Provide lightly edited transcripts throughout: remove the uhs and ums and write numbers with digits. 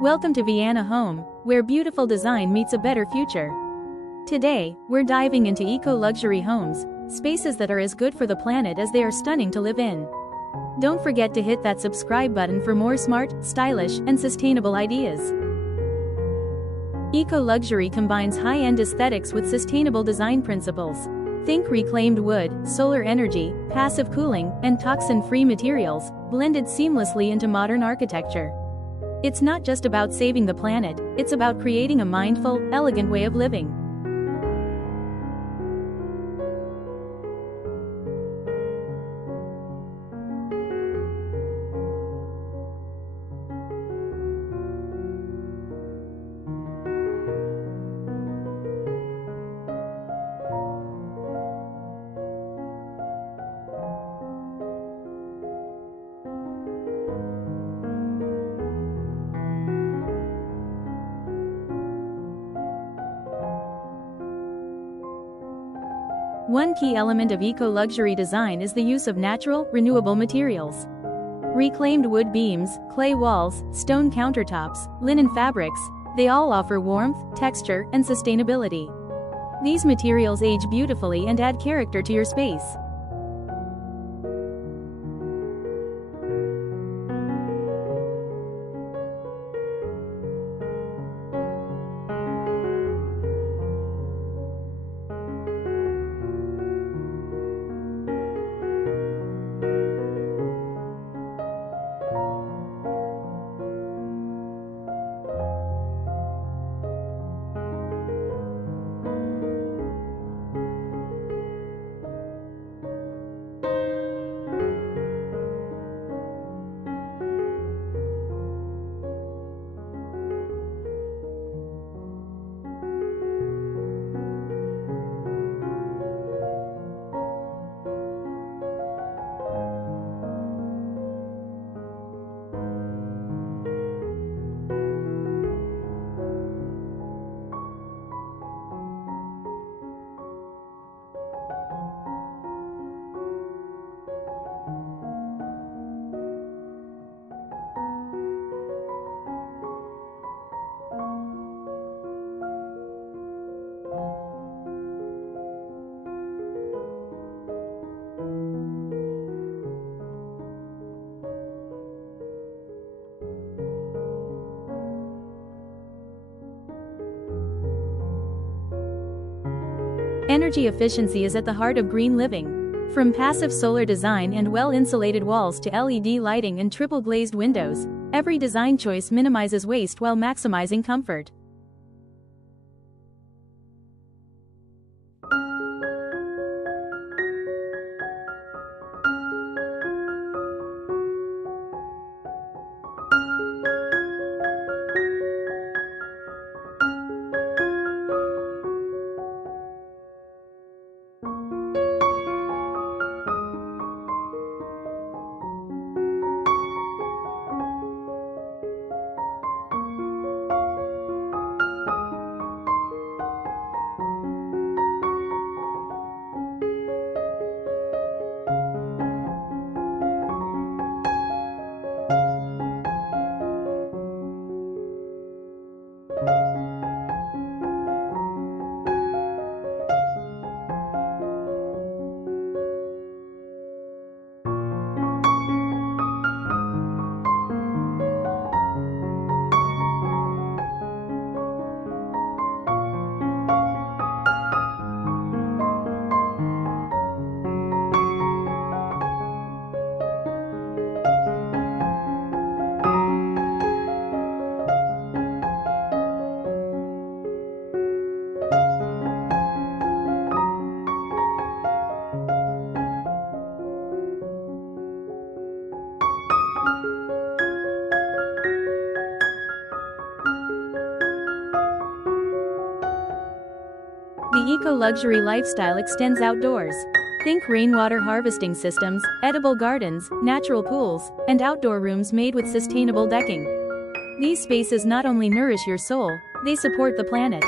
Welcome to Viana Home, where beautiful design meets a better future. Today, we're diving into eco-luxury homes, spaces that are as good for the planet as they are stunning to live in. Don't forget to hit that subscribe button for more smart, stylish, and sustainable ideas. Eco-luxury combines high-end aesthetics with sustainable design principles. Think reclaimed wood, solar energy, passive cooling, and toxin-free materials, blended seamlessly into modern architecture. It's not just about saving the planet, it's about creating a mindful, elegant way of living. One key element of eco-luxury design is the use of natural, renewable materials. Reclaimed wood beams, clay walls, stone countertops, linen fabrics, they all offer warmth, texture, and sustainability. These materials age beautifully and add character to your space. Energy efficiency is at the heart of green living. From passive solar design and well-insulated walls to LED lighting and triple-glazed windows, every design choice minimizes waste while maximizing comfort. The eco-luxury lifestyle extends outdoors. Think rainwater harvesting systems, edible gardens, natural pools, and outdoor rooms made with sustainable decking. These spaces not only nourish your soul, they support the planet.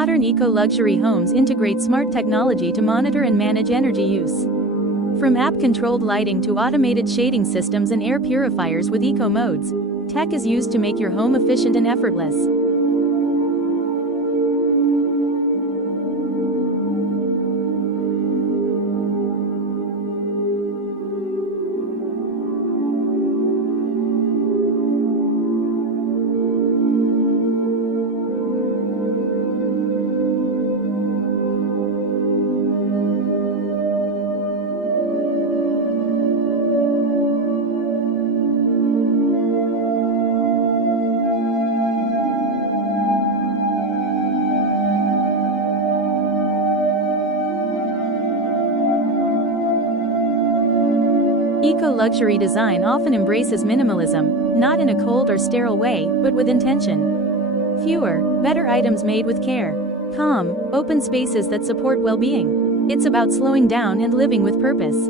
Modern eco-luxury homes integrate smart technology to monitor and manage energy use. From app-controlled lighting to automated shading systems and air purifiers with eco modes, tech is used to make your home efficient and effortless. Eco-luxury design often embraces minimalism, not in a cold or sterile way, but with intention. Fewer, better items made with care. Calm, open spaces that support well-being. It's about slowing down and living with purpose.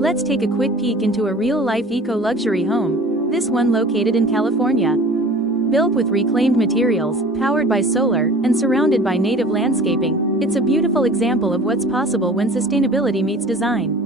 Let's take a quick peek into a real-life eco-luxury home, this one located in California. Built with reclaimed materials, powered by solar, and surrounded by native landscaping, it's a beautiful example of what's possible when sustainability meets design.